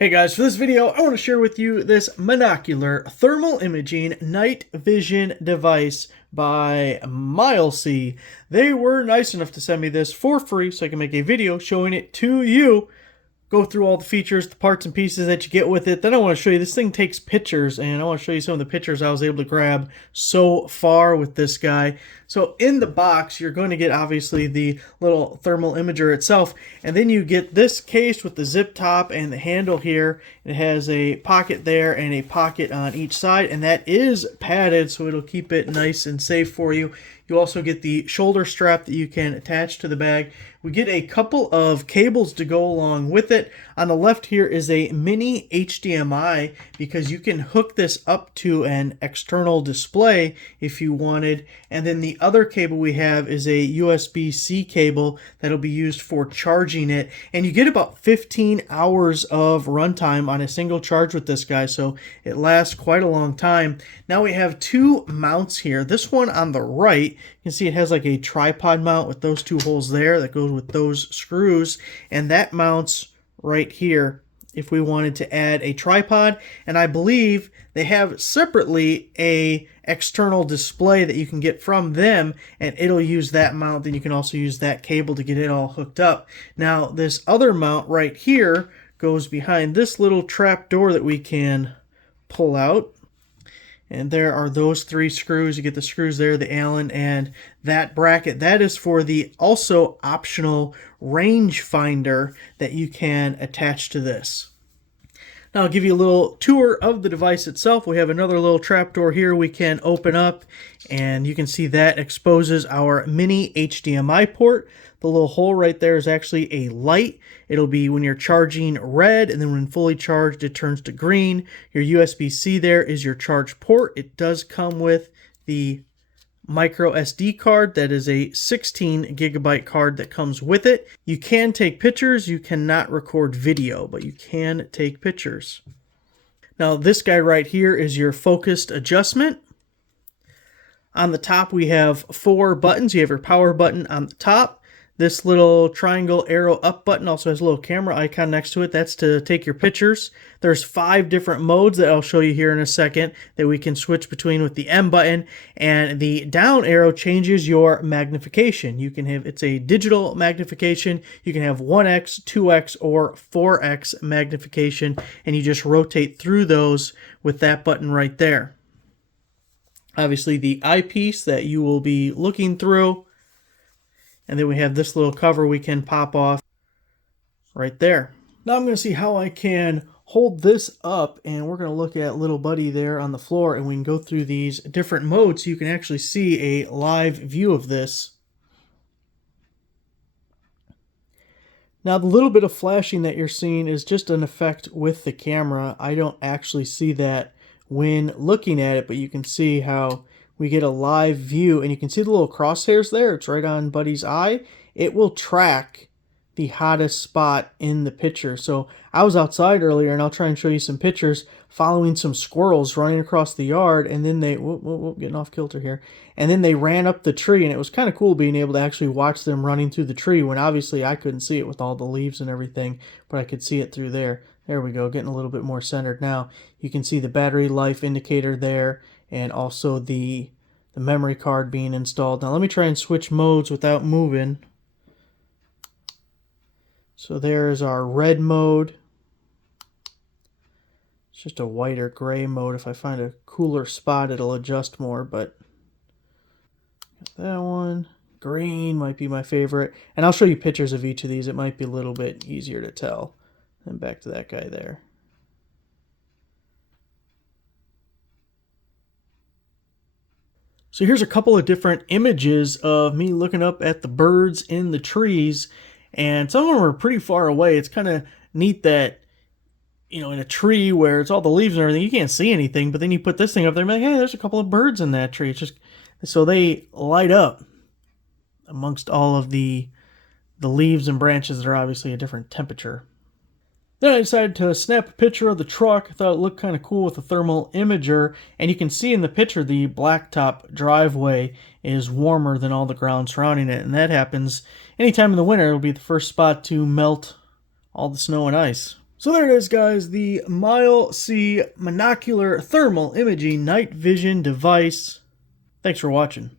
Hey guys, for this video, I want to share with you this monocular thermal imaging night vision device by Milesy. They were nice enough to send me this for free so I can make a video showing it to you. Go through all the features, the parts and pieces that you get with it. Then I want to show you, this thing takes pictures, and I want to show you some of the pictures I was able to grab so far with this guy. So in the box, you're going to get obviously the little thermal imager itself, and then you get this case with the zip top and the handle here. It has a pocket there and a pocket on each side, and that is padded, so it'll keep it nice and safe for you. You also get the shoulder strap that you can attach to the bag. We get a couple of cables to go along with it. On the left here is a mini HDMI because you can hook this up to an external display if you wanted. And then the other cable we have is a USB-C cable that'll be used for charging it. And you get about 15 hours of runtime on a single charge with this guy, so it lasts quite a long time. Now we have two mounts here. This one on the right, you can see it has like a tripod mount with those two holes there that goes with those screws, and that mounts right here if we wanted to add a tripod. And I believe they have separately a external display that you can get from them, and it'll use that mount. Then you can also use that cable to get it all hooked up. Now this other mount right here goes behind this little trap door that we can pull out. And there are those three screws. You get the screws there, the Allen, and that bracket. That is for the also optional range finder that you can attach to this. Now I'll give you a little tour of the device itself. We have another little trapdoor here we can open up, and you can see that exposes our mini HDMI port. The little hole right there is actually a light. It'll be when you're charging red, and then when fully charged it turns to green. Your USB-C there is your charge port. It does come with the micro SD card. That is a 16 gigabyte card that comes with it. You can take pictures. You cannot record video, but you can take pictures. Now this guy right here is your focused adjustment. On the top we have four buttons. You have your power button on the top. This little triangle arrow up button also has a little camera icon next to it. That's to take your pictures. There's 5 different modes that I'll show you here in a second that we can switch between with the M button. And the down arrow changes your magnification. You can have, it's a digital magnification. You can have 1x, 2x, or 4x magnification. And you just rotate through those with that button right there. Obviously the eyepiece that you will be looking through. And then we have this little cover we can pop off right there. Now I'm going to see how I can hold this up, and we're going to look at little buddy there on the floor, and we can go through these different modes so you can actually see a live view of this. Now the little bit of flashing that you're seeing is just an effect with the camera. I don't actually see that when looking at it, but you can see how we get a live view, and you can see the little crosshairs there. It's right on Buddy's eye. It will track the hottest spot in the picture. So I was outside earlier, and I'll try and show you some pictures following some squirrels running across the yard, and then they, getting off kilter here, and then they ran up the tree, and it was kind of cool being able to actually watch them running through the tree when obviously I couldn't see it with all the leaves and everything, but I could see it through there. There we go, getting a little bit more centered now. You can see the battery life indicator there, and also the memory card being installed. Now let me try and switch modes without moving. So there's our red mode. It's just a white or gray mode. If I find a cooler spot, it'll adjust more, but got that one. Green might be my favorite. And I'll show you pictures of each of these. It might be a little bit easier to tell. And back to that guy there. So here's a couple of different images of me looking up at the birds in the trees, and some of them are pretty far away. It's kind of neat that, you know, in a tree where it's all the leaves and everything, you can't see anything, but then you put this thing up there and be like, hey, there's a couple of birds in that tree. It's just, so they light up amongst all of the leaves and branches that are obviously a different temperature. Then I decided to snap a picture of the truck. I thought it looked kind of cool with a thermal imager. And you can see in the picture the blacktop driveway is warmer than all the ground surrounding it. And that happens anytime in the winter. It'll be the first spot to melt all the snow and ice. So there it is, guys, the Mile-C Monocular Thermal Imaging Night Vision Device. Thanks for watching.